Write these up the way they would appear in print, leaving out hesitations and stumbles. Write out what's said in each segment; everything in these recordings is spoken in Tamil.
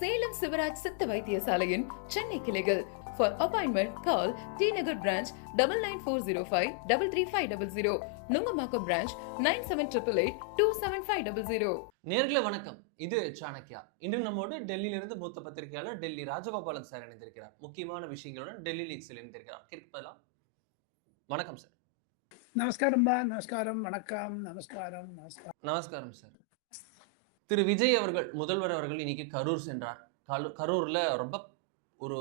சேலம் சிவராஜ் சித்த வைத்தியசாலையின் சென்னை கிளைகள். For appointment, call T Nagar branch 9940533500, Nungambakkam branch 9788827500. நேர்களே வணக்கம், இது சாணக்கியா. இன்று நம்மோடு டெல்லியிலிருந்து மூத்த பத்திரிகையாளர் டெல்லி ராஜகோபாலன் சார் இணைந்திருக்கிறார். முக்கியமான விஷயங்களுடன் டெல்லி லீக்ஸில் இணைந்திருக்கிறார். கேட்கலாம். வணக்கம் சார். நமஸ்காரம். நமஸ்காரம். வணக்கம். நமஸ்காரம். நமஸ்காரம். நமஸ்காரம் சார். திரு விஜய் அவர்கள், முதல்வர் அவர்கள் இன்னைக்கு கரூர் சென்றார். கரூர்ல ரொம்ப ஒரு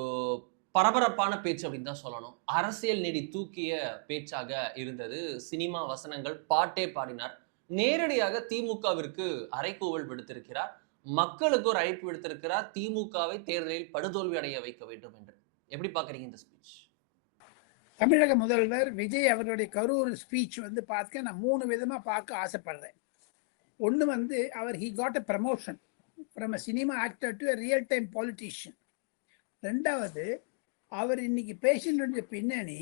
பரபரப்பான பேச்சு அப்படின்னு தான் சொல்லணும். அரசியல் நெடி தூக்கிய பேச்சாக இருந்தது. சினிமா வசனங்கள், பாட்டே பாடினார். நேரடியாக திமுகவிற்கு அறைகூவல் விடுத்திருக்கிறார். மக்களுக்கு ஒரு அழைப்பு விடுத்திருக்கிறார், திமுகவை தேர்தலில் படுதோல்வி அடைய வைக்க வேண்டும் என்று. எப்படி பாக்குறீங்க இந்த ஸ்பீச்? தமிழக முதல்வர் விஜய் அவர்களுடைய கரூர் ஸ்பீச் பார்க்க நான் 3 விதமா பார்க்க ஆசைப்படுறேன். ஒன்று அவர் he got a promotion from a cinema actor to a real time politician. ரெண்டாவது, அவர் இன்னைக்கு பேசினுடைய பின்னணி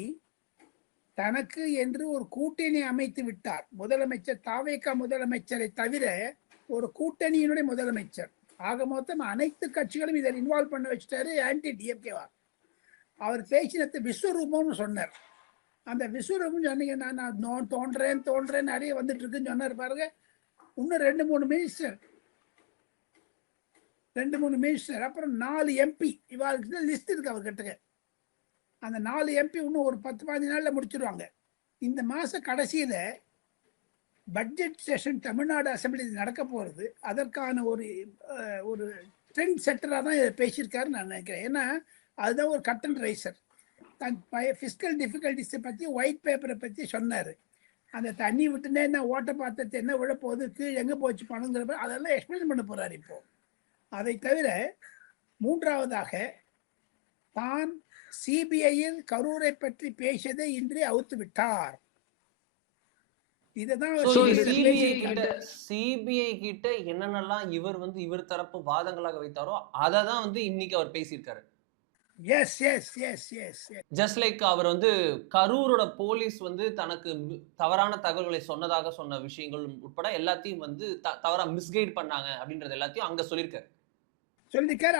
தனக்கு என்று ஒரு கூட்டணி அமைத்து விட்டார். முதலமைச்சர் தாவேகா முதலமைச்சரை தவிர ஒரு கூட்டணியினுடைய முதலமைச்சர். ஆக மொத்தம் அனைத்து கட்சிகளும் இதில் இன்வால்வ் பண்ண வச்சுட்டாரு. ஆன்டி டிஎம்கேவா அவர் பேசினத்தை விஸ்வரூபம்னு சொன்னார். அந்த விஸ்வரூபம் சொன்னீங்க, நான் தோன்றேன் நிறைய வந்துட்டு இருக்குன்னு சொன்னார் பாருங்க. இன்னும் 2-3 மினிஸ்டர், அப்புறம் 4 எம்பி இவாளுக்கு லிஸ்ட் இருக்கு அவர்கிட்ட. அந்த 4 எம்பி இன்னும் ஒரு 10-15 நாள்ல முடிச்சிருவாங்க. இந்த மாச கடைசியில பட்ஜெட் செஷன் தமிழ்நாடு அசம்பிளி நடக்க போறது. அதற்கான ஒரு ட்ரெண்ட் செட்டரா தான் இதை பேசியிருக்காரு நான் நினைக்கிறேன். ஏன்னா அதுதான் ஒரு கட் அண்ட் ரைசர். தன் ஃபிஸ்கல் டிஃபிகல்டிஸை பற்றி ஒயிட் பேப்பரை பற்றி சொன்னார். அந்த தண்ணி விட்டுனே என்ன ஓட்ட பாத்திரத்தை என்ன விழ போகுது, கீழே எங்கே போச்சு பணங்கிற அதெல்லாம் எக்ஸ்பிளைன் பண்ண போகிறார். இப்போ அதை தவிர மூன்றாவதாக தான் சிபிஐயில் கரூரை பற்றி பேசியதை இன்றே அவுத்து விட்டார். சிபிஐ கிட்ட என்னென்னலாம் இவர் தரப்பு வாதங்களாக வைத்தாரோ அதை தான் இன்னைக்கு அவர் பேசியிருக்காரு. ஜஸ்ட் லைக் அவர் கரூரோட போலீஸ் தனக்கு தவறான தகவல்களை சொன்னதாக சொன்ன விஷயங்கள் உட்பட எல்லாத்தையும் தவறா மிஸ்கைட் பண்ணாங்க அப்படின்றது எல்லாத்தையும் அங்க சொல்லியிருக்காரு.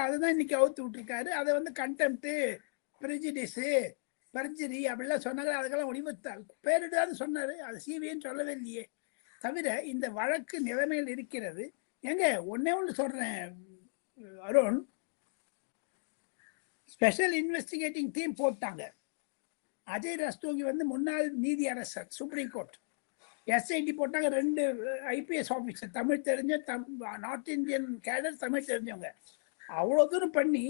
அதுதான் இன்னைக்கு அவுத்து விட்டுருக்காரு. அதை கண்டெம்ட், பிரெஜுடிஸ், பர்ஜரி அப்படிலாம் சொன்னாங்க. அதுக்கெல்லாம் ஒளிவத்தால் பேரிடாது சொன்னாரு. அது சிபிஐன்னு சொல்லவே இல்லையே. தவிர இந்த வழக்கு நிலைமையில் இருக்கிறது. ஒன்னே ஒன்று சொல்றேன் அருண், ஸ்பெஷல் இன்வெஸ்டிகேட்டிங் டீம் போட்டாங்க. அஜய் ரஸ்தோகி முன்னாள் நீதி அரசர் சுப்ரீம் கோர்ட். எஸ்ஐடி போட்டாங்க. 2 ஐபிஎஸ் ஆஃபீஸர் தமிழ் தெரிஞ்ச நார்த் இந்தியன் கேடர் தமிழ் தெரிஞ்சவங்க. அவ்வளோ தூரம் பண்ணி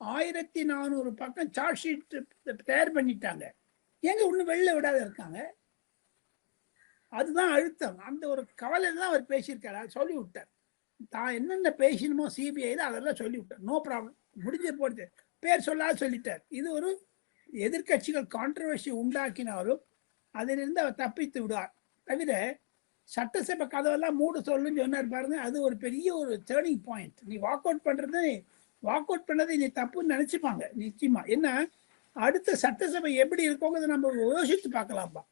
1400 பக்கம் சார்ஜ் ஷீட் தயார் பண்ணிட்டாங்க. இன்னும் வெளில விடாத இருக்காங்க. அதுதான் அழுத்தம். அந்த ஒரு கவலை தான் அவர் பேசியிருக்காரு. அதை சொல்லி விட்டார். தான் என்னென்ன பேசணுமோ சிபிஐயில் அதெல்லாம் சொல்லி விட்டார். நோ ப்ராப்ளம், முடிஞ்ச போட்டு பேர் சொல்லாத சொல்லிட்டார். இது ஒரு எதிர்கட்சிகள் கான்ட்ரவர்சி உண்டாக்கினாலும் அதிலிருந்து அவர் தப்பித்து விடுவார். தவிர சட்டசபை கதவெல்லாம் மூட சொல்லுன்னு சொன்னார் பாருங்க. அது ஒரு பெரிய ஒரு டேர்னிங் பாயிண்ட். நீ வாக் அவுட் பண்ணதை நீ தப்புன்னு நினைச்சுப்பாங்க நிச்சயமா. ஏன்னா அடுத்த சட்டசபை எப்படி இருக்கோங்கிறத நம்ம யோசித்து பார்க்கலாம்பா.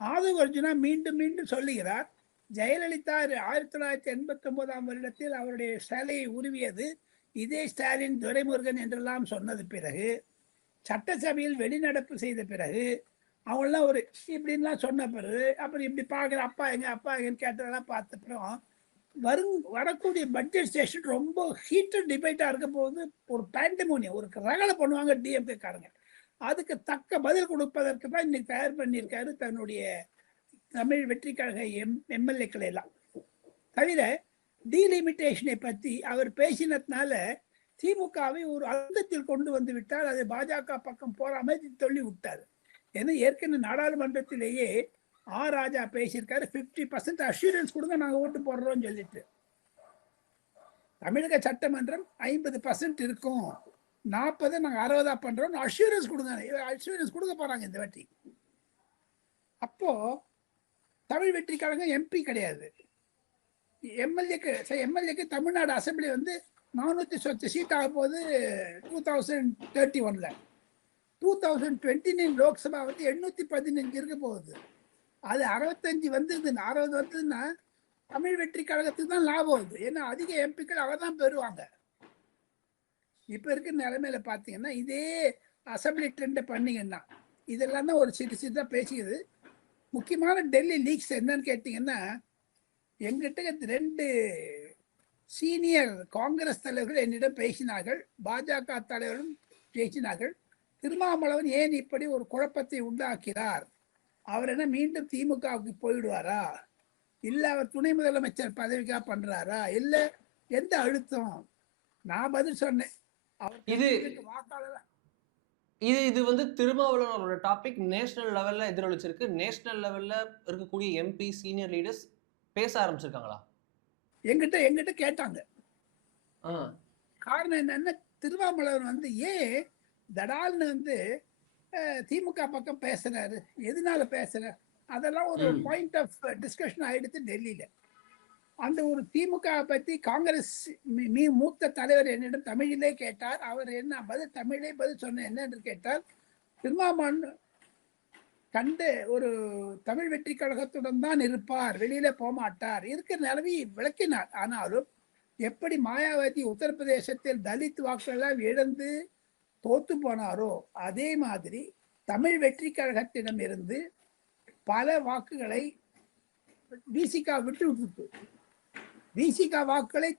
ஆதவ் அர்ஜுனா மீண்டும் சொல்லுகிறார், ஜெயலலிதா 1989ஆம் வருடத்தில் அவருடைய சேலையை உருவியது இதே ஸ்டாலின், துரைமுருகன் என்றெல்லாம் சொன்னது பிறகு, சட்டசபையில் வெளிநடப்பு செய்த பிறகு, அவங்களாம் ஒரு இப்படின்லாம் சொன்ன பிறகு, அப்புறம் இப்படி பார்க்குற அப்பா எங்கன்னு கேட்டதெல்லாம் பார்த்தப்புறம் வரக்கூடிய பட்ஜெட் செஷன் ரொம்ப ஹீட்டட் டிபேட்டாக இருக்க போது ஒரு பேண்டமோனியம், ஒரு ரகலை பண்ணுவாங்க டிஎம்கே காரங்க. அதுக்கு தக்க பதில் கொடுப்பதற்கு தான் இன்னைக்கு தயார் பண்ணியிருக்காரு தன்னுடைய தமிழ் வெற்றி கழக எம்எல்ஏக்களை எல்லாம். தவிர டீலிமிட்டேஷனை பற்றி அவர் பேசினதுனால திமுகவை ஒரு அழுத்தத்தில் கொண்டு வந்து விட்டார். அது பாஜக பக்கம் போற மாதிரி சொல்லி விட்டார். ஏன்னா ஏற்கனவே நாடாளுமன்றத்திலேயே ராஜா பேசியிருக்காரு, 50% அஷூரன்ஸ் கொடுங்க, நாங்கள் ஓட்டு போடுறோம்னு சொல்லிட்டு. தமிழக சட்டமன்றம் 50% இருக்கும், 40 நாங்கள் 60 பண்றோம், அஷூரன்ஸ் கொடுங்க. அஷூரன்ஸ் கொடுக்க போறாங்க இந்த வாட்டி. அப்போ தமிழ் வெற்றி கழகம் எம்பி கிடையாது, எம்எல்ஏக்கு தமிழ்நாடு அசம்பிளி 400 சீட் ஆக போது 2031. 2029 லோக்சபா 815 இருக்க போகுது. அது 65 வந்ததுன்னா 60 வந்ததுன்னா தமிழ் வெற்றி கழகத்துக்கு தான் லாபம் வருது. ஏன்னா அதிக எம்பிக்கள் அவர் தான் பெறுவாங்க. இப்ப இருக்கிற நிலைமையில பாத்தீங்கன்னா இதே அசம்பிளி ட்ரெண்ட் பண்ணீங்கன்னா இதெல்லாம் தான் ஒரு சிறுதா பேசிக்குது. முக்கியமான டெல்லி லீக்ஸ் என்னன்னு கேட்டீங்கன்னா, எங்கிட்ட 2 சீனியர் காங்கிரஸ் தலைவர்கள் என்னிடம் பேசினார்கள், பாஜக தலைவரும் பேசினார்கள். திருமாவளவன் ஏன் இப்படி ஒரு குழப்பத்தை உண்டாக்கிறார், அவர் என்ன மீண்டும் திமுகவுக்கு போயிடுவாரா, இல்ல அவர் துணை முதலமைச்சர் பதவிக்காக பண்றாரா, இல்ல எந்த அழுத்தம்? நான் பதில் சொன்னேன், இது வாக்காளர் இது வந்து திருமாவளவனோட டாபிக் நேஷனல் லெவல்ல எதிரொலிச்சிருக்கு. நேஷனல் லெவல்ல இருக்கக்கூடிய எம்பி சீனியர் லீடர்ஸ் பேச ஆரம்பிச்சிருக்காங்களா? எங்கிட்ட கேட்டாங்க. காரணம் என்னன்னா, திருமாவளவன் வந்து ஏன் தடால்னு வந்து திமுக பக்கம் பேசுறாரு, எதனால பேசுறாரு, அதெல்லாம் ஒரு பாயிண்ட் ஆஃப் டிஸ்கஷன் ஆயிடுச்சு டெல்லியில. அந்த ஒரு திமுக பத்தி காங்கிரஸ் மூத்த தலைவர் என்னிடம் தமிழிலே கேட்டார். அவர் என்ன பதில், தமிழே பதில் சொன்ன என்ன என்று கேட்டார், திருமாவளவன் கண்டு ஒரு தமிழ் வெற்றி கழகத்துடன் தான் இருப்பார், வெளியில போமாட்டார், இருக்கிற நிலவி விளக்கினார். ஆனாலும் எப்படி மாயாவதி உத்தரப்பிரதேசத்தில் தலித் வாக்குகள் இழந்து தோத்து போனாரோ அதே மாதிரி தமிழ் வெற்றி கழகத்திடம் இருந்து பல வாக்குகளை விசிகா விட்டு விட்டு விசிகா வாக்குகளை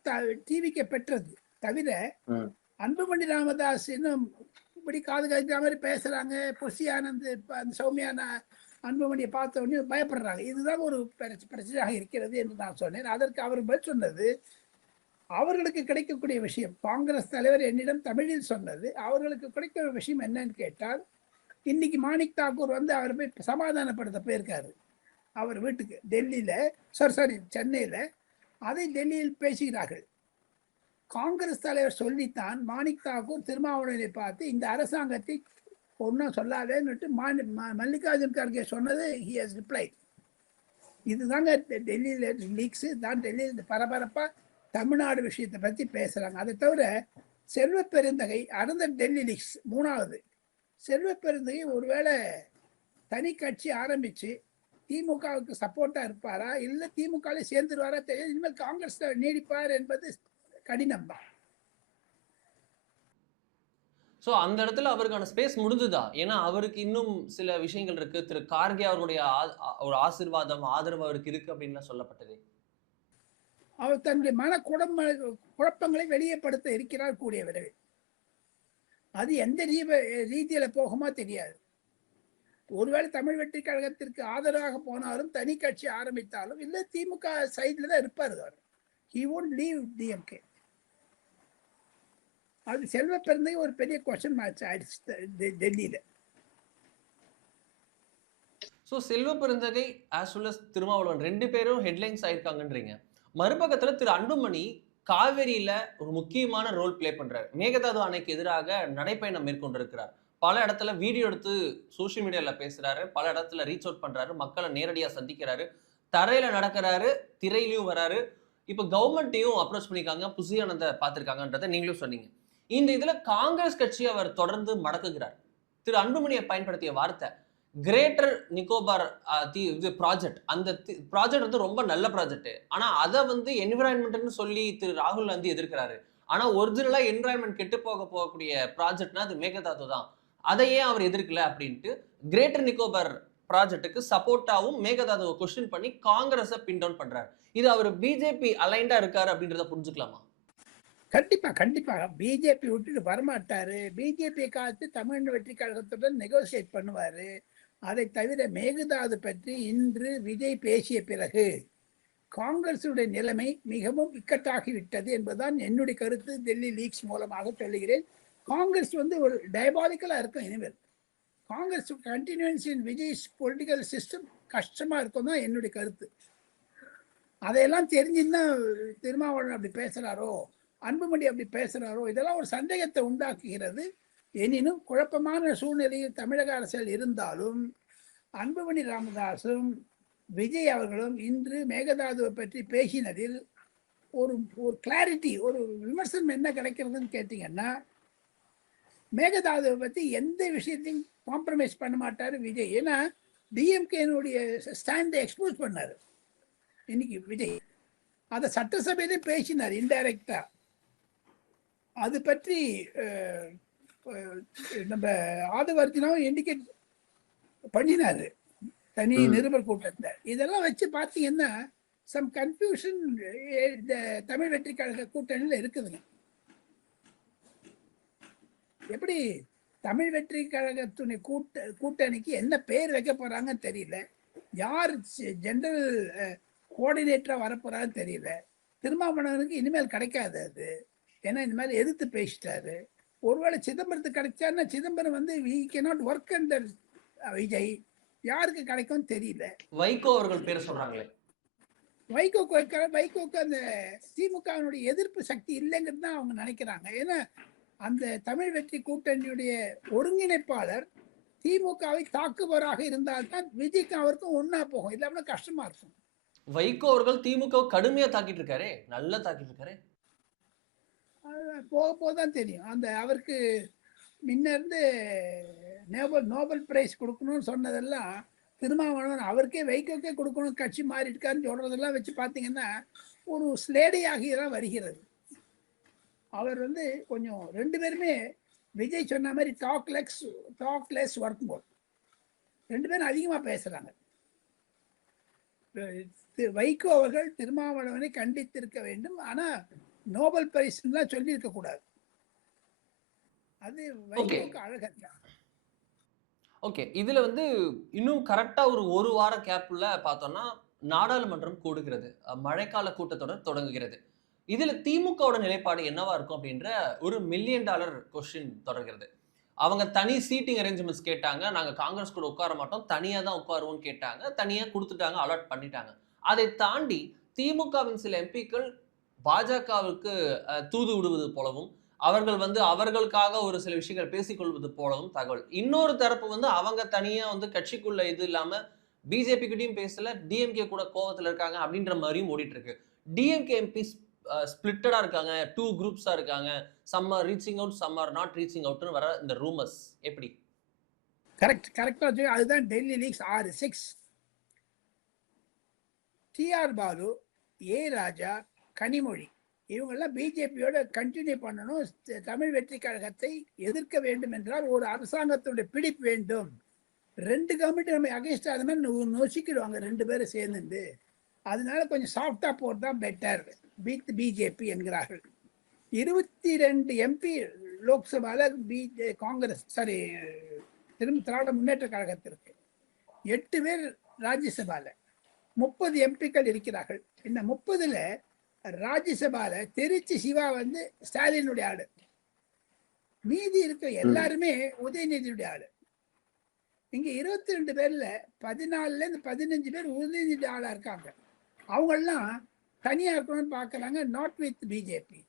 டிவிக்கு பெற்றது. தவிர அன்புமணி ராமதாஸ் இன்னும் இப்படி காது கழிக்கிற மாதிரி பேசுறாங்க. புஷி ஆனந்த் அந்த சௌமியான அன்புமணியை பார்த்த உடனே பயப்படுறாங்க. இதுதான் ஒரு பிரச்சனையாக இருக்கிறது என்று நான் சொன்னேன். அதற்கு அவர் பதில் சொன்னது, அவர்களுக்கு கிடைக்கக்கூடிய விஷயம், காங்கிரஸ் தலைவர் என்னிடம் தமிழில் சொன்னது, அவர்களுக்கு கிடைக்கிற விஷயம் என்னன்னு கேட்டால், இன்னைக்கு மாணிக் தாக்கூர் வந்து அவர் போய் சமாதானப்படுத்த போயிருக்காரு அவர் வீட்டுக்கு டெல்லியில, சாரி சென்னையில. அதை டெல்லியில் பேசுகிறார்கள். காங்கிரஸ் தலைவர் சொல்லித்தான் மாணிக் தாக்கூர் திருமாவளவனை பார்த்து இந்த அரசாங்கத்தை ஒன்றும் சொல்லாதேன்னு மல்லிகார்ஜுன் கார்கே சொன்னது he has replied. இதுதாங்க டெல்லியில லீக்ஸ் தான். டெல்லியில் பரபரப்பா தமிழ்நாடு விஷயத்தை பத்தி பேசுறாங்க. அதை தவிர செல்வ பெருந்தகை அறந்த டெல்லி லீக்ஸ். 3வது, செல்வ பெருந்தகை ஒருவேளை தனி கட்சி ஆரம்பிச்சு திமுகவுக்கு சப்போர்ட்டா இருப்பாரா, இல்ல திமுக சேர்ந்துருவாரா தெரியாது. இனிமேல் காங்கிரஸ் நீடிப்பார் என்பது கடினம் தான். சோ அந்த இடத்துல அவருக்கான ஸ்பேஸ் முடிஞ்சுதா? ஏன்னா அவருக்கு இன்னும் சில விஷயங்கள் இருக்கு. திரு கார்கே அவருடைய ஒரு ஆசீர்வாதம் ஆதரவு அவருக்கு இருக்கு அப்படின்னு சொல்லப்பட்டது. அவர் தன்னுடைய குழப்பங்களை வெளியேப்படுத்த இருக்கிறார் கூடிய விரைவில். அது எந்த ரீதியில போகுமா தெரியாது. ஒருவேளை தமிழ் வெற்றி கழகத்திற்கு ஆதரவாக போனாலும், தனி கட்சி ஆரம்பித்தாலும், இல்ல திமுக சைட்ல தான் இருப்பாரு அவர். He won't leave DMK. அது செல்வ பெருந்தகை ஒரு பெரிய கொஸ்டின் மார்க் ஆயிடுச்சு டெல்லியில. So Selva Perunthagai as well as Thirumavalavan 2 பேரும் ஹெட்லைன்ஸ் ஆயிருக்காங்கன்றீங்க. மறுபக்கத்துல திரு அன்புமணி காவேரியில ஒரு முக்கியமான ரோல் பிளே பண்றாரு. மேகதாது அணைக்கு எதிராக நடைப்பயணம் மேற்கொண்டிருக்கிறார். பல இடத்துல வீடியோ எடுத்து சோசியல் மீடியால பேசுறாரு, பல இடத்துல ரீச் அவுட் பண்றாரு, மக்களை நேரடியா சந்திக்கிறாரு, தரையில நடக்கிறாரு, திரையிலையும் வராரு. இப்ப கவர்மெண்ட்டையும் அப்ரோச் பண்ணிருக்காங்க, புஷி ஆனந்த பார்த்திருக்காங்கன்றதை நீங்களும் சொன்னீங்க. இந்த இதுல காங்கிரஸ் கட்சி அவர் தொடர்ந்து மடக்குகிறார். திரு அன்புமணியை பயன்படுத்திய வார்த்தை கிரேட்டர் நிக்கோபார் ப்ராஜெக்ட். அந்த ப்ராஜெக்ட் வந்து ரொம்ப நல்ல ப்ராஜெக்ட். ஆனா அதை வந்து என்விரான்மெண்ட்னு சொல்லி திரு ராகுல் காந்தி எதிர்க்கிறாரு. ஆனா ஒரிஜினலா என்விரான்மெண்ட் கெட்டு போகக்கூடிய ப்ராஜெக்ட்னா அது மேகதாது தான். அதையே அவர் எதிர்க்கல அப்படின்ட்டு கிரேட்டர் நிக்கோபார் ப்ராஜெக்ட்டுக்கு சப்போர்ட்டாவும் மேகதாதுவை கொஸ்டின் பண்ணி காங்கிரஸை பின் டவுன் பண்றாரு. இது அவர் பிஜேபி அலைண்டா இருக்காரு அப்படின்றத புரிஞ்சுக்கலாமா? கண்டிப்பாக பிஜேபி விட்டுட்டு வரமாட்டாரு. பிஜேபி காத்து தமிழ் வெற்றி கழகத்துடன் நெகோசியேட் பண்ணுவாரு. அதை தவிர மேகதாது பற்றி இன்று விஜய் பேசிய பிறகு காங்கிரசுடைய நிலைமை மிகவும் இக்கட்டாகிவிட்டது என்பதுதான் என்னுடைய கருத்து. டெல்லி லீக்ஸ் மூலமாக சொல்லுகிறேன். காங்கிரஸ் வந்து ஒரு டயபாலிக்கலா இருக்கும். இனிமேல் காங்கிரஸ் கண்டினியூன்ஸ் இன் விஜய்ஸ் பொலிட்டிக்கல் சிஸ்டம் கஷ்டமா இருக்கும் தான் என்னுடைய கருத்து. அதையெல்லாம் தெரிஞ்சுன்னா திருமாவளவன் அப்படி பேசுறாரோ, அன்புமணி அப்படி பேசுறாரோ, இதெல்லாம் ஒரு சந்தேகத்தை உண்டாக்குகிறது. எனினும் குழப்பமான சூழ்நிலையில் தமிழக அரசியல் இருந்தாலும் அன்புமணி ராமதாசும் விஜய் அவர்களும் இன்று மேகதாதுவை பற்றி பேசினதில் ஒரு கிளாரிட்டி, ஒரு விமர்சனம் என்ன கிடைக்கிறதுன்னு கேட்டீங்கன்னா, மேகதாதுவை பற்றி எந்த விஷயத்தையும் காம்ப்ரமைஸ் பண்ண மாட்டாரு விஜய். ஏன்னா டிஎம்கேனுடைய ஸ்டாண்டை எக்ஸ்போஸ் பண்ணாரு இன்னைக்கு விஜய். அதை சட்டசபையிலே பேசினார் இன்டைரக்டா. அது பற்றி நம்ம ஆதவர்த்தினாவும் இண்டிகேட் பண்ணினாரு தனி நிருபர் கூட்டத்தை. இதெல்லாம் வச்சு பார்த்தீங்கன்னா சம் கன்ஃபியூஷன் இந்த தமிழ் வெற்றி கழக கூட்டணியில் இருக்குதுங்க. எப்படி தமிழ் வெற்றி கழகத்துடைய கூட்டணிக்கு என்ன பேர் வைக்க போறாங்கன்னு தெரியல. யார் ஜெனரல் கோஆர்டினேட்டரா வரப்போறான்னு தெரியல. திருமாவளவனுக்கு இனிமேல் கிடைக்காது அது. ஏன்னா இனிமேல் எதிர்த்து பேசிட்டாரு. ஒருவேளை சிதம்பரத்துக்கு கிடைச்சாருன்னா சிதம்பரம் வந்து we cannot work under Vijay. யாருக்கு கிடைக்கும் தெரியல. வைகோ அவர்கள் பேர் சொல்றாங்களே, வைகோக்கு அந்த திமுகவினுடைய எதிர்ப்பு சக்தி இல்லைங்கிறது தான் அவங்க நினைக்கிறாங்க. ஏன்னா அந்த தமிழ் வெற்றி கூட்டணியுடைய ஒருங்கிணைப்பாளர் திமுகவை தாக்குபவராக இருந்தால்தான் விஜய்க்கு அவருக்கும் ஒன்னா போகும். இல்லாம கஷ்டமா இருக்கும். வைகோ அவர்கள் திமுக கடுமையா தாக்கிட்டு இருக்காரு, நல்லா தாக்கிட்டு இருக்காரு. போக போதான் தெரியும். அந்த அவருக்கு முன்ன இருந்து நோபல் பிரைஸ் கொடுக்கணும்னு சொன்னதெல்லாம் திருமாவளவன் அவருக்கே வைகோக்கே கொடுக்கணும், கட்சி மாறி இருக்காருன்னு சொல்றதெல்லாம் வச்சு பார்த்தீங்கன்னா ஒரு ஸ்லேடையாகிதான் வருகிறது. அவர் வந்து கொஞ்சம் ரெண்டு பேருமே விஜய் சொன்ன மாதிரி டாக் லெஸ் ஒர்க் மோர். ரெண்டு பேரும் அதிகமாக பேசுறாங்க. வைகோ அவர்கள் திருமாவளவனை கண்டித்திருக்க வேண்டும். ஆனா நோபல் பரிசுலாம் சொல்லி இருக்க கூடாது. அது வைகோக்கு அழகல்ல. ஓகே, இதுல வந்து இன்னும் கரெக்டா ஒரு வார கேப்ல பார்த்தோம்னா நாடாளுமன்றம் கூடுகிறது, மழைக்கால கூட்டத்தொடர் தொடங்குகிறது. இதுல திமுகவோட நிலைப்பாடு என்னவா இருக்கும் அப்படின்ற ஒரு $1 மில்லியன் கொஸ்டின் தொடர்கிறது. அவங்க தனி சீட்டிங் அரேஞ்ச்மெண்ட்ஸ் கேட்டாங்க. நாங்க காங்கிரஸ் கூட உட்கார மாட்டோம், தனியா தான் உட்காருவோம்னு கேட்டாங்க. தனியா கொடுத்துட்டாங்க, அலாட் பண்ணிட்டாங்க. அதை தாண்டி திமுகவின் சில எம்பிக்கள் பாஜகவுக்கு தூது விடுவது போலவும், அவர்கள் வந்து அவர்களுக்காக ஒரு சில விஷயங்கள் பேசிக்கொள்வது போலவும் தகவல். இன்னொரு தரப்பு வந்து அவங்க தனியா வந்து கட்சிக்குள்ள இது இல்லாம பிஜேபி கிட்டையும் பேசல, டிஎம்கே கூட கோவத்துல இருக்காங்க அப்படின்ற மாதிரியும் ஓடிட்டு இருக்கு. டிஎம்கே எம்பி ஸ்பிளிட்டடா இருக்காங்க, 2 குரூப்ஸா இருக்காங்க. Some are reaching out, some are not reaching அவுட்னு வர இந்த ரூமர்ஸ் எப்படி? கரெக்டா அதுதான் டெல்லி லீக்ஸ் 6 டிஆர் பாலு, ஏ ராஜா, கனிமொழி இவங்கெல்லாம் பிஜேபியோட கண்டினியூ பண்ணணும். தமிழ் வெற்றி கழகத்தை எதிர்க்க வேண்டும் என்றால் ஒரு அரசாங்கத்துடைய பிடிப்பு வேண்டும். 2 கவர்மெண்ட் நம்ம அகேன்ஸ்ட் அது மாதிரி நொசிக்கிடுவாங்க 2 பேரும் சேர்ந்து. அதனால கொஞ்சம் சாஃப்டா போறதுதான் பெட்டர் வித் பிஜேபி என்கிறார்கள். 22 எம்பி லோக்சபால காங்கிரஸ் திராவிட முன்னேற்ற கழகத்திற்கு, 8 பேர் ராஜ்யசபால, 30 எம்பிக்கள் இருக்கிறார்கள். இந்த 30ல ராஜ்யசபால திருச்சி சிவா வந்து ஸ்டாலினுடைய ஆளு. மீதி இருக்க எல்லாருமே உதயநிதியுடைய ஆளு. இங்க 22 பேர்ல 14ல இருந்து 15 பேர் உதயநிதி ஆளா இருக்காங்க. அவங்கெல்லாம் தனியா இருக்கணும்னு பாக்குறாங்க, நாட் வித் பிஜேபி.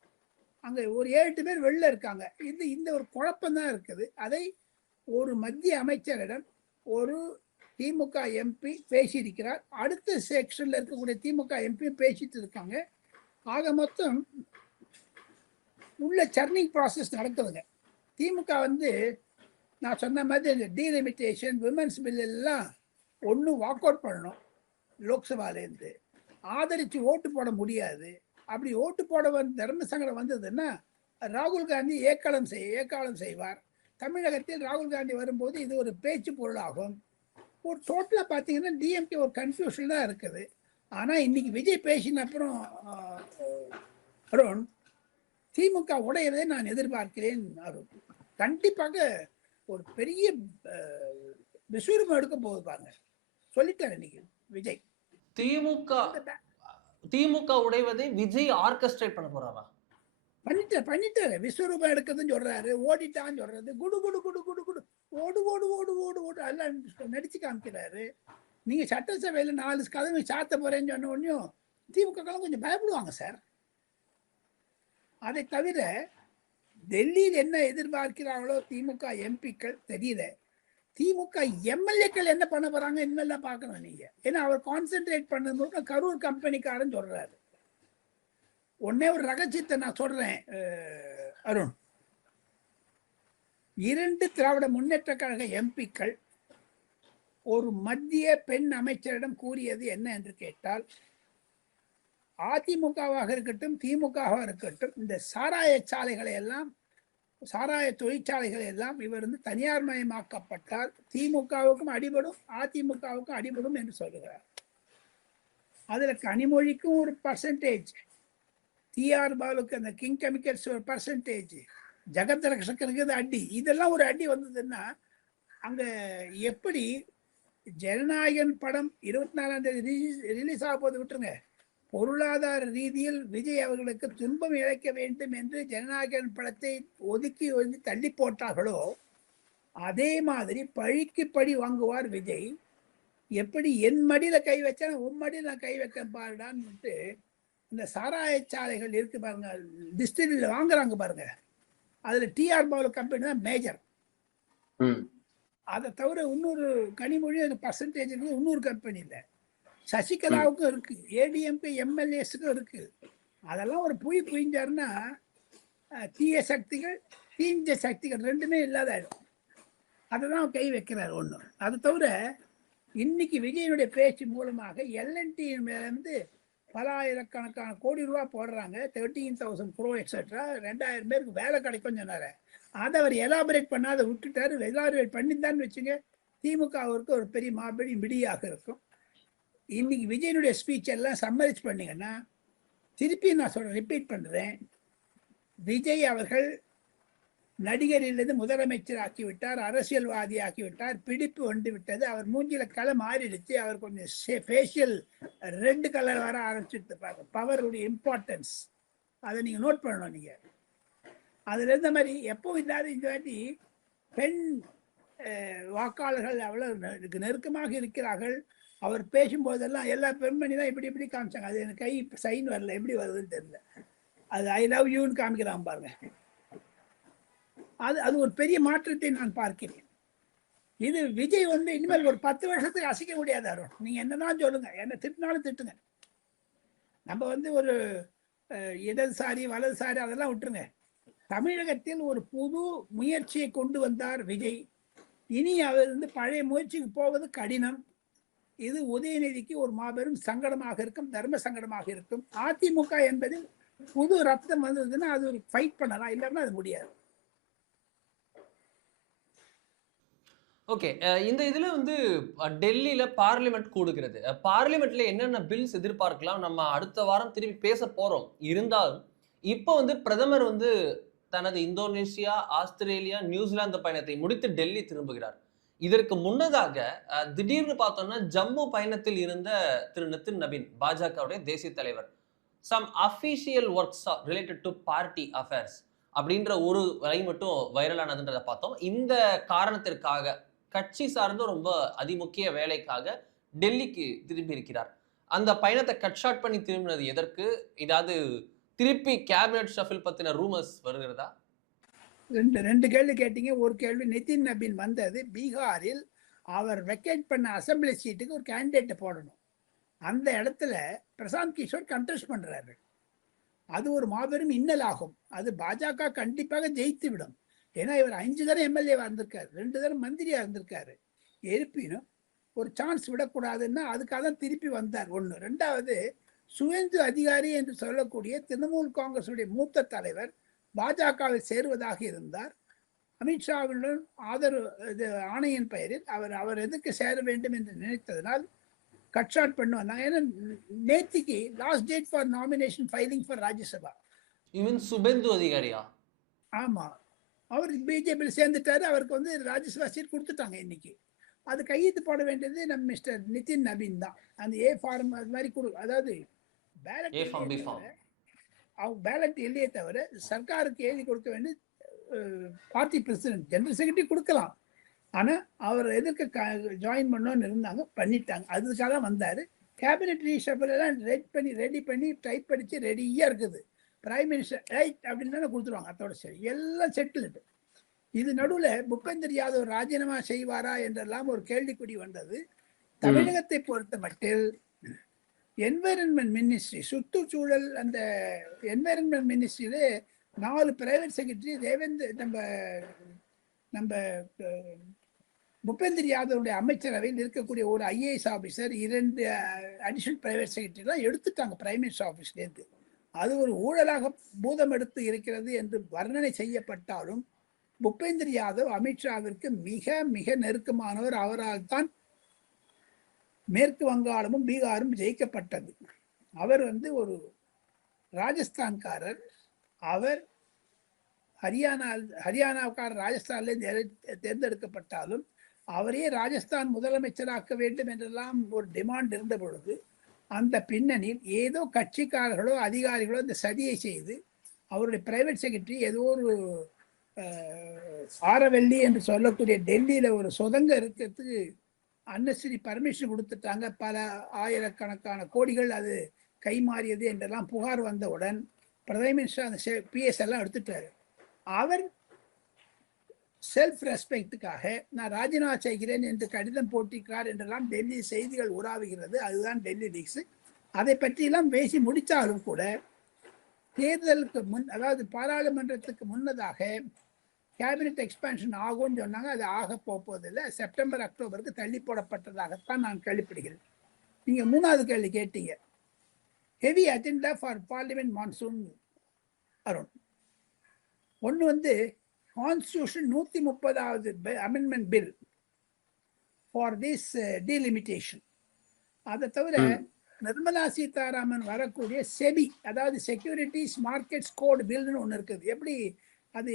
அங்க ஒரு 7 பேர் வெளில இருக்காங்க. இந்த ஒரு குழப்பம் தான் இருக்குது. அதை ஒரு மத்திய அமைச்சரிடம் ஒரு திமுக எம்பி பேசியிருக்கிறார். அடுத்த செக்ஷன்ல இருக்கக்கூடிய திமுக எம்பி பேசிட்டு இருக்காங்க. ஆக மொத்தம் உள்ள சர்னிங் ப்ராசஸ் நடக்குதுங்க. திமுக வந்து நான் சொன்ன மாதிரி இந்த டீலிமிட்டேஷன், விமன்ஸ் பில் எல்லாம் ஒன்றும் வாக் அவுட் பண்ணணும். லோக்சபாலேருந்து ஆதரித்து ஓட்டு போட முடியாது. அப்படி ஓட்டு போட தர்ம சங்கடம் வந்ததுன்னா ராகுல் காந்தி ஏக்காலம் செய்வார். தமிழகத்தில் ராகுல் காந்தி வரும்போது இது ஒரு பேச்சு பொருளாகும். ஒரு டோட்டலாக பார்த்தீங்கன்னா டிஎம்கே ஒரு கன்ஃபியூஷன் தான் இருக்குது. ஆனால் இன்னைக்கு விஜய் பேசின அப்புறம் அருண், திமுக உடையதை நான் எதிர்பார்க்கிறேன் அருண். கண்டிப்பாக ஒரு பெரிய விஸ்வரூபம் எடுக்க போகுதுப்பாங்க, சொல்லிட்டார் இன்னைக்கு விஜய். திமுக உடைவதை விஜய் ஆர்கெஸ்ட்ரேட் பண்ண போறாரா? பண்ணிட்டாரு. விஸ்வரூபம் எடுக்குதுன்னு சொல்றாரு, ஓடிட்டான்னு சொல்றது, குடு குடு குடு குடு குடு ஓடு ஓடு ஓடு ஓடு ஓடு எல்லாம் நடிச்சு காமிக்கிறாரு. நீங்க சட்டசபையில 4 கதவை சாத்த போறேன்னு சொன்ன உடனே திமுக கொஞ்சம் பயப்படுவாங்க சார். அதை தவிர டெல்லியில் என்ன எதிர்பார்க்கிறாங்களோ திமுக எம்பிக்கள் தெரியல. திமுக எம்எல்ஏக்கள் என்ன பண்ண போறாங்க இனிமேல் தான் பார்க்கணும் நீங்க. ஏன்னா அவர் கான்சென்ட்ரேட் பண்ணது கரூர் கம்பெனிக்காரன் சொல்றாரு. ஒன்னே ஒரு ரகசியத்தை நான் சொல்றேன் அருண். 2 திராவிட முன்னேற்ற கழக எம்பிக்கள் ஒரு மத்திய பெண் அமைச்சரிடம் கூறியது என்ன என்று கேட்டால், அதிமுகவாக இருக்கட்டும் திமுகவாக இருக்கட்டும் இந்த சாராய சாலைகளை எல்லாம் சாராய தொழிற்சாலைகள் எல்லாம் இவர் தனியார் மயமாக்கப்பட்டால் திமுகவுக்கும் அடிபடும் அதிமுகவுக்கும் அடிபடும் என்று சொல்லுகிறார். அதுல கனிமொழிக்கும் ஒரு பர்சன்டேஜ், டிஆர் பாலுக்கு அந்த கிங் கெமிக்கல்ஸ் ஒரு பர்சன்டேஜ், ஜெகத் ரக்ஷகனுக்கு அடி, இதெல்லாம் ஒரு அடி வந்ததுன்னா அங்க எப்படி ஜனநாயகன் படம் 24ஆம் தேதி ரிலீஸ் ஆக போது விட்டுருங்க, பொருளாதார ரீதியில் விஜய் அவர்களுக்கு துன்பம் இழைக்க வேண்டும் என்று ஜனநாயகன் படத்தை ஒதுக்கி தள்ளி போட்டார்களோ அதே மாதிரி பழிக்கு பழி வாங்குவார் விஜய். எப்படி என் மடியில கை வச்சா உன் மடியில நான் கை வைக்க பாருடான்னு இந்த சாராய சாலைகள் இருக்கு பாருங்க, டிஸ்டில் வாங்குறாங்க பாருங்க, அதுல டிஆர் பாலு கம்பெனி தான் மேஜர். அதை தவிர இன்னொரு கனிமொழி அது பர்சன்டேஜ் இருக்குது, இன்னொரு கம்பெனி இல்லை. சசிகலாவுக்கும் இருக்கு, ஏடிஎம்கே எம்எல்ஏஸுக்கும் இருக்கு. அதெல்லாம் ஒரு புயிஞ்சாருன்னா தீய சக்திகள் தீஞ்ச சக்திகள் ரெண்டுமே இல்லாதாயிடும். அதை தான் கை வைக்கிறார் ஒன்று. அதை தவிர இன்னைக்கு விஜயனுடைய பேச்சு மூலமாக எல்என்டி மேலேருந்து பல ஆயிரக்கணக்கான கோடி ரூபா போடுறாங்க, 13,000 crore எக்ஸெட்ரா, 2000 பேருக்கு வேலை கிடைக்கும் சொன்னாரு. அதை அவர் எலாபரேட் பண்ணாத விட்டுட்டாரு. எலாபரேட் பண்ணித்தான்னு வச்சுங்க, திமுகவிற்கு ஒரு பெரிய மாபெரிய மிடியாக இருக்கும். இன்னைக்கு விஜயனுடைய ஸ்பீச் எல்லாம் சம்மரைஸ் பண்ணீங்கன்னா, திருப்பி நான் சொல்றேன், ரிப்பீட் பண்றேன், விஜய் அவர்கள் நடிகரிலிருந்து முதலமைச்சர் ஆக்கிவிட்டார், அரசியல்வாதி ஆக்கிவிட்டார், பிடிப்பு வந்து விட்டது, அவர் மூஞ்சில கலை மாறிடுச்சு, அவர் கொஞ்சம் ஃபேஷியல் ரெட் கலர் வர ஆரம்பிச்சுட்டு பாருங்க. பவருடைய இம்பார்ட்டன்ஸ் அதை நீங்க நோட் பண்ணணும். நீங்க அதுல இருந்த மாதிரி எப்பவும் இல்லாத இந்த வாட்டி பெண் வாக்காளர்கள் அவ்வளவு நெருக்கமாக இருக்கிறார்கள். அவர் பேசும்போதெல்லாம் எல்லா பெண்மணி தான் இப்படி இப்படி காமிச்சாங்க. அது எனக்கு கை சைன் வரல, எப்படி வருதுன்னு தெரியல. அது ஐ லவ் யூன்னு காமிக்கிறான் பாருங்க. அது ஒரு பெரிய மாற்றத்தை நான் பார்க்கிறேன். இது விஜய் இனிமேல் ஒரு 10 வருஷத்துக்கு அசைக்க முடியாது. அருண், நீங்க என்னதான் சொல்லுங்க, என்ன திட்டினாலும் திட்டுங்க. நம்ம ஒரு இடதுசாரி வலதுசாரி அதெல்லாம் விட்டுருங்க. தமிழகத்தில் ஒரு புது முயற்சியை கொண்டு வந்தார் விஜய். இனி அவர் பழைய முயற்சிக்கு போவது கடினம். இது உதயநிதிக்கு ஒரு மாபெரும் சங்கடமாக இருக்கும், தர்ம சங்கடமாக இருக்கும். அதிமுக என்பது புது ரத்தம் வந்ததுன்னா அது ஒரு ஃபைட் பண்ணலாம், இல்லைன்னா அது முடியாது. ஓகே, இந்த இதுல டெல்லியில பார்லிமெண்ட் கூடுகிறது. பார்லிமெண்ட்ல என்னென்ன பில்ஸ் எதிர்பார்க்கலாம் நம்ம அடுத்த வாரம் திரும்பி பேச போறோம். இருந்தாலும் இப்போ பிரதமர் தனது இந்தோனேஷியா, ஆஸ்திரேலியா, நியூசிலாந்து பயணத்தை முடித்து டெல்லி திரும்புகிறார். இதற்கு முன்னதாக திடீர்னு பார்த்தோம்னா ஜம்மு பயணத்தில் இருந்த திரு நிதின் நபீன், பாஜகவுடைய தேசிய தலைவர், some official works related to party affairs அப்படின்ற ஒரு வரை மட்டும் வைரலானதுன்றதை பார்த்தோம். இந்த காரணத்திற்காக கட்சி சார்ந்த ரொம்ப அதிமுக்கிய வேலைக்காக டெல்லிக்கு திரும்பி இருக்கிறார். அந்த பயணத்தை கட் ஷார்ட் பண்ணி திரும்பினது எதற்கு? ஏதாவது திருப்பி கேபினட் ஷஃபில் பத்தின ரூமர்ஸ் வருகிறதா? ரெண்டு கேள்வி கேட்டீங்க. ஒரு கேள்வி, நிதின் நபீன் வந்தது பீகாரில் அவர் வெக்கேட் பண்ண அசம்பிளி சீட்டுக்கு ஒரு கேண்டிடேட்டை போடணும். அந்த இடத்துல பிரசாந்த் கிஷோர் கண்டெஸ்ட் பண்றாரு. அது ஒரு மாபெரும் இன்னல் ஆகும். அது பாஜக கண்டிப்பாக ஜெயித்து விடும். ஏன்னா இவர் 5 தடவை எம்எல்ஏவா இருந்திருக்காரு, 2 தடவை மந்திரியா இருந்திருக்காரு. இருப்பினும் ஒரு சான்ஸ் விடக்கூடாதுன்னா அதுக்காக தான் திருப்பி வந்தார். ஒண்ணு. ரெண்டாவது, சுவேந்து அதிகாரி என்று சொல்லக்கூடிய திரிணாமுல் காங்கிரசுடைய மூத்த தலைவர் பாஜகவில் சேருவதாக இருந்தார். அமித்ஷாவுடன் ஆதரவு ஆணையின் பெயரில் அவர் எதுக்கு சேர வேண்டும் என்று நினைத்ததனால் கட் ஷார்ட் பண்ணு வந்தாங்க. ஏன்னா நேத்திக்கு last date for nomination filing for Rajya Sabha. Even Suvendu அதிகாரியா? ஆமா, அவர் பிஜேபியில் சேர்ந்துட்டாரு. அவருக்கு ராஜ்யசபா சீட் கொடுத்துட்டாங்க இன்னைக்கு. அது கையெழுத்து போட வேண்டியது நம்ம மிஸ்டர் நிதின் நபீன் தான். அந்த ஏ ஃபார்ம் அது மாதிரி அதாவது பேலட் இல்லையே தவிர சர்க்காருக்கு எழுதி கொடுக்க வேண்டிய பார்ட்டி பிரசிடென்ட், ஜெனரல் செக்ரட்டரி கொடுக்கலாம். ஆனா அவர் எதுக்கு ஜாயின் பண்ணோன்னு இருந்தாங்க, பண்ணிட்டாங்க. அதுக்காக தான் வந்தாரு. கேபினெட் ரீஷஃபில் எல்லாம் ரெடி பண்ணி டைப் படிச்சு ரெடியா இருக்குது. பிரைம் மினிஸ்டர் ரைட் அப்படின்னு கொடுத்துருவாங்க. அதோட சரி, எல்லாம் செட்டில்டு. இது நடுவுல பூபேந்தர் யாதவ் ராஜினாமா செய்வாரா என்றெல்லாம் ஒரு கேள்விக்குறி வந்தது. தமிழகத்தை பொறுத்த மட்டில் என்வைரன்மெண்ட் மினிஸ்ட்ரி, சுற்றுச்சூழல், அந்த என்வைரன்மெண்ட் மினிஸ்ட்ரியில 4 பிரைவேட் செக்ரட்டரி தேவேந்திர நம்ம பூபேந்தர் யாதவுடைய அமைச்சரவையில் இருக்கக்கூடிய ஒரு ஐஏஎஸ் ஆஃபீஸர், 2 அடிஷனல் பிரைவேட் செக்ரட்டரிலாம் எடுத்துட்டாங்க பிரைம் மினிஸ்டர் ஆஃபீஸ்லேருந்து. அது ஒரு ஊழலாக பூதம் எடுத்து இருக்கிறது என்று வர்ணனை செய்யப்பட்டாலும் பூபேந்தர் யாதவ் அமித்ஷாவிற்கு மிக மிக நெருக்கமானவர். அவரால் தான் மேற்கு வங்காளமும் பீகாரும் ஜெயிக்கப்பட்டது. அவர் ஒரு ராஜஸ்தான்காரர். அவர் ஹரியானாவுக்காரர் ராஜஸ்தான்ல தேர்ந்தெடுக்கப்பட்டாலும் அவரே ராஜஸ்தான் முதலமைச்சராக்க வேண்டும் என்றெல்லாம் ஒரு டிமாண்ட் இருந்த பொழுது அந்த பின்னணியில் ஏதோ கட்சிக்காரர்களோ அதிகாரிகளோ இந்த சதியை செய்து அவருடைய பிரைவேட் செக்ரட்டரி ஏதோ ஒரு ஆரவெள்ளி என்று சொல்லக்கூடிய டெல்லியில ஒரு சொதங்க இருக்கிறதுக்கு அன்னசரி பர்மிஷன் கொடுத்துட்டாங்க. பல ஆயிரக்கணக்கான கோடிகள் அது கைமாறியது என்றெல்லாம் புகார் வந்தவுடன் பிரைம் மினிஸ்டர் அந்த பிஎஸ் எல்லாம் எடுத்துட்டாரு. அவர் செல்ஃப் ரெஸ்பெக்டுக்காக நான் ராஜினாமா செய்கிறேன் என்று கடிதம் போட்டிருக்கார் என்றெல்லாம் டெல்லி செய்திகள் உலாவுகிறது. அதுதான் டெல்லி லீக்ஸ். அதை பற்றியெல்லாம் பேசி முடித்தாலும் கூட தேர்தலுக்கு முன், அதாவது பாராளுமன்றத்துக்கு முன்னதாக கேபினட் எக்ஸ்பான்ஷன் ஆகும்னு சொன்னாங்க. அது ஆக போவதில்லை. செப்டம்பர் அக்டோபருக்கு தள்ளி போடப்பட்டதாகத்தான் நான் கேள்விப்படுகிறேன். நீங்க 3வது கேள்வி கேட்டீங்க, heavy agenda for parliament monsoon Arun. ஒன்று கான்ஸ்டியூஷன் 130வது amendment bill for this delimitation. அதை தவிர நிர்மலா சீதாராமன் வரக்கூடிய செபி, அதாவது செக்யூரிட்டிஸ் மார்க்கெட்ஸ் கோட் பில்னு ஒன்று இருக்குது. எப்படி அது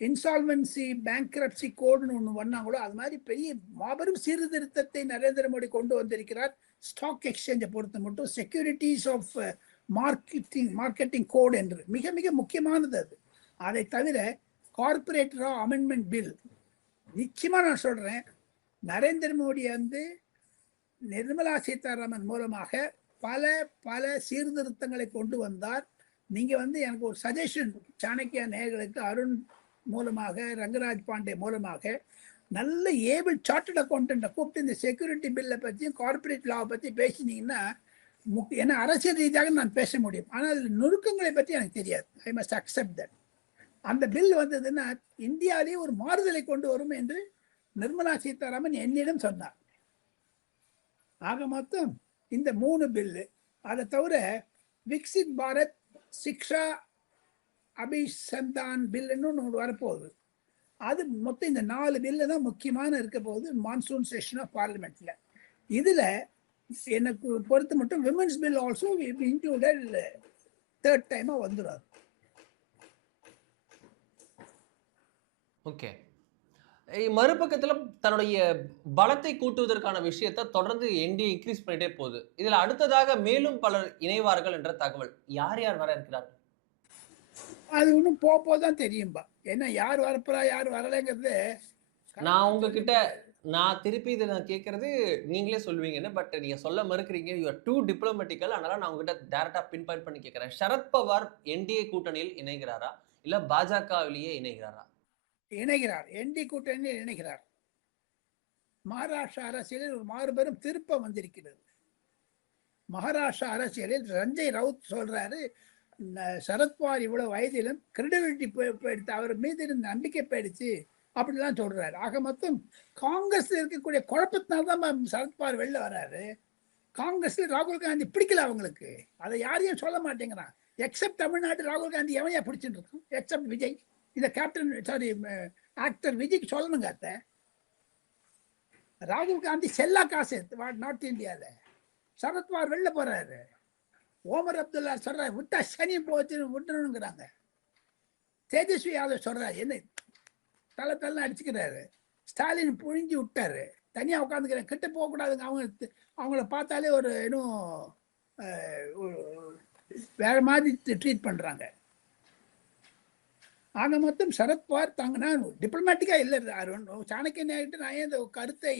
இன்சால்வன்சி பேங்க்ரப்சி கோடுன்னு ஒன்று பண்ணாங்களோ அது மாதிரி பெரிய மாபெரும் சீர்திருத்தத்தை நரேந்திர மோடி கொண்டு வந்திருக்கிறார். ஸ்டாக் எக்ஸ்சேஞ்சை பொறுத்த மட்டும் செக்யூரிட்டிஸ் ஆஃப் மார்க்கெட்டிங் கோட் என்று மிக மிக முக்கியமானது அது. அதை தவிர கார்பரேட் ரா அமெண்ட்மெண்ட் பில், நிச்சயமா நான் சொல்றேன், நரேந்திர மோடி நிர்மலா சீதாராமன் மூலமாக பல பல சீர்திருத்தங்களை கொண்டு வந்தார். நீங்க எனக்கு ஒரு சஜஷன், சாணக்கியா நேயர்களுக்கு அருண் மூலமாக, ரங்கராஜ் பாண்டே மூலமாக நல்ல ஏபிள் சார்ட்டர்ட் அக்கௌண்டன்ட்டை கூப்பிட்டு இந்த செக்யூரிட்டி பில்லை பற்றியும் கார்பரேட் லாவை பற்றி பேசினீங்கன்னா ஏன்னா அரசியல் ரீதியாக நான் பேச முடியும். ஆனால் நுணுக்கங்களை பற்றி எனக்கு தெரியாது. I must accept that. அந்த பில் வந்ததுன்னா இந்தியாவிலேயே ஒரு மாறுதலை கொண்டு வரும் என்று நிர்மலா சீதாராமன் என்னிடம் சொன்னார். ஆக மொத்தம் இந்த 3 பில்லு, அதை தவிர விக்சித் பாரத் சிக்ஷா அபிசந்தான் பில்லுன்னு ஒன்று வரப்போகுது. அது மொத்தம் இந்த 4 பில்லு தான் முக்கியமான இருக்க போகுது மான்சூன் செஷன் ஆஃப் பார்லிமெண்ட்ல. இதுல எனக்கு பொறுத்த மட்டும் women's bill also included 3rd டைமா வந்துடும். ஓகே, மறுபக்கத்துல தன்னுடைய பலத்தை கூட்டுவதற்கான விஷயத்தை தொடர்ந்து என்டிஏ இன்க்ரீஸ் பண்ணிட்டே போகுது. இதுல அடுத்ததாக மேலும் பலர் இணைவார்கள் என்ற தகவல். யார் யார் வர இருக்கிறார்கள்? அது இன்னும் போதான் தெரியும்பா. ஏன்னா யார் வரப்போறா யார் வரலைங்கிறது நான் உங்ககிட்ட திருப்பி இதை நான் கேட்கறது நீங்களே சொல்லுவீங்கன்னு, பட் நீங்க சொல்ல மறுக்கிறீங்க. You are too diplomatical. அதனால நான் உங்ககிட்ட டைரக்டா பின் பாயிண்ட் பண்ணி கேட்கிறேன். சரத்பவார் என்டிஏ கூட்டணியில் இணைகிறாரா இல்ல பாஜகவிலேயே இணைகிறாரா? இணைகிறார். என்டி கூட்டணியில் இணைகிறார். மகாராஷ்டிரா அரசியலில் ஒரு மாறுபெரும் திருப்பம் வந்திருக்கிறது. மகாராஷ்டிரா அரசியலில் சஞ்சய் ரவுத் சொல்றாரு, சரத்பவார் இவ்வளவு வயதிலும் கிரெடிபிலிட்டி போயிடுச்சு, அவர் மீது இருந்த நம்பிக்கை போயிடுச்சு அப்படிலாம் சொல்றாரு. ஆக மொத்தம் காங்கிரஸ்ல இருக்கக்கூடிய குழப்பத்தினால்தான் சரத்பவார் வெளில வர்றாரு. காங்கிரஸ்ல ராகுல் காந்தி பிடிக்கல அவங்களுக்கு. அதை யாரையும் சொல்ல மாட்டேங்கிறான். எக்ஸப்ட் தமிழ்நாடு ராகுல் காந்தி எவனையா பிடிச்சிட்டு இருக்கும்? எக்ஸப்ட் விஜய். இந்த கேப்டன் ஆக்டர் விஜய்க்கு சொல்லணுங்க. அத்த ராகுல் காந்தி செல்லா காசு நார்த் இந்தியால. சரத்பவார் வெளில போறாரு. ஓமர் அப்துல்லா சொல்றாரு விட்டா சனியும் போச்சு விட்டுணுங்கிறாங்க. தேஜஸ்வி யாதவ் சொல்றாரு என்ன தலை அடிச்சுக்கிறாரு. ஸ்டாலின் புழிஞ்சு விட்டாரு. தனியா உட்காந்துக்கிறேன், கிட்ட போக கூடாதுங்க. அவங்கள பார்த்தாலே ஒரு இன்னும் வேற மாதிரி ட்ரீட் பண்றாங்க. ஆக மொத்தம் சரத்பவார் நான் டிப்ளமேட்டிக்கா இல்லை சாணக்கிய நேரிட்டு நான் இந்த கருத்தை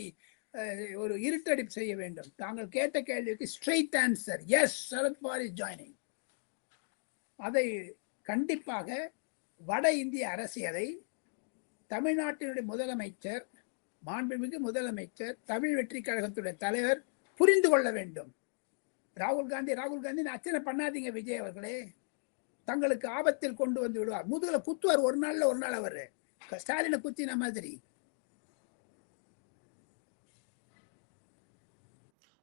ஒரு இருட்டடிப்பு செய்ய வேண்டும். தாங்கள் கேட்ட கேள்விக்கு straight answer yes, Sharad Pawar is joining. அதை கண்டிப்பாக வட இந்திய அரசியலை தமிழ்நாட்டினுடைய முதலமைச்சர், மாண்புமிகு முதலமைச்சர், தமிழ் வெற்றி கழகத்துடைய தலைவர் புரிந்து கொள்ள வேண்டும். ராகுல் காந்தி அச்சனை பண்ணாதீங்க விஜய் அவர்களே, தங்களுக்கு ஆபத்தில் கொண்டு வந்து விடுவார். முதுகுல குத்துவார். ஒரு நாள் அவர் ஸ்டாலினை குத்தின மாதிரி.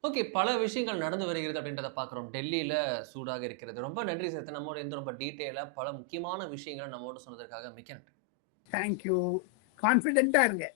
ஓகே, பல விஷயங்கள் நடந்து வருகிறது அப்படின்றத பார்க்குறோம். டெல்லியில சூடாக இருக்கிறது. ரொம்ப நன்றி சேத்தன். நம்மோட இருந்து ரொம்ப டீட்டெயிலா பல முக்கியமான விஷயங்கள நம்மோடு சொன்னதற்காக மிக்க நன்றி. தேங்க்யூ. கான்ஃபிடென்ட்டா இருங்க.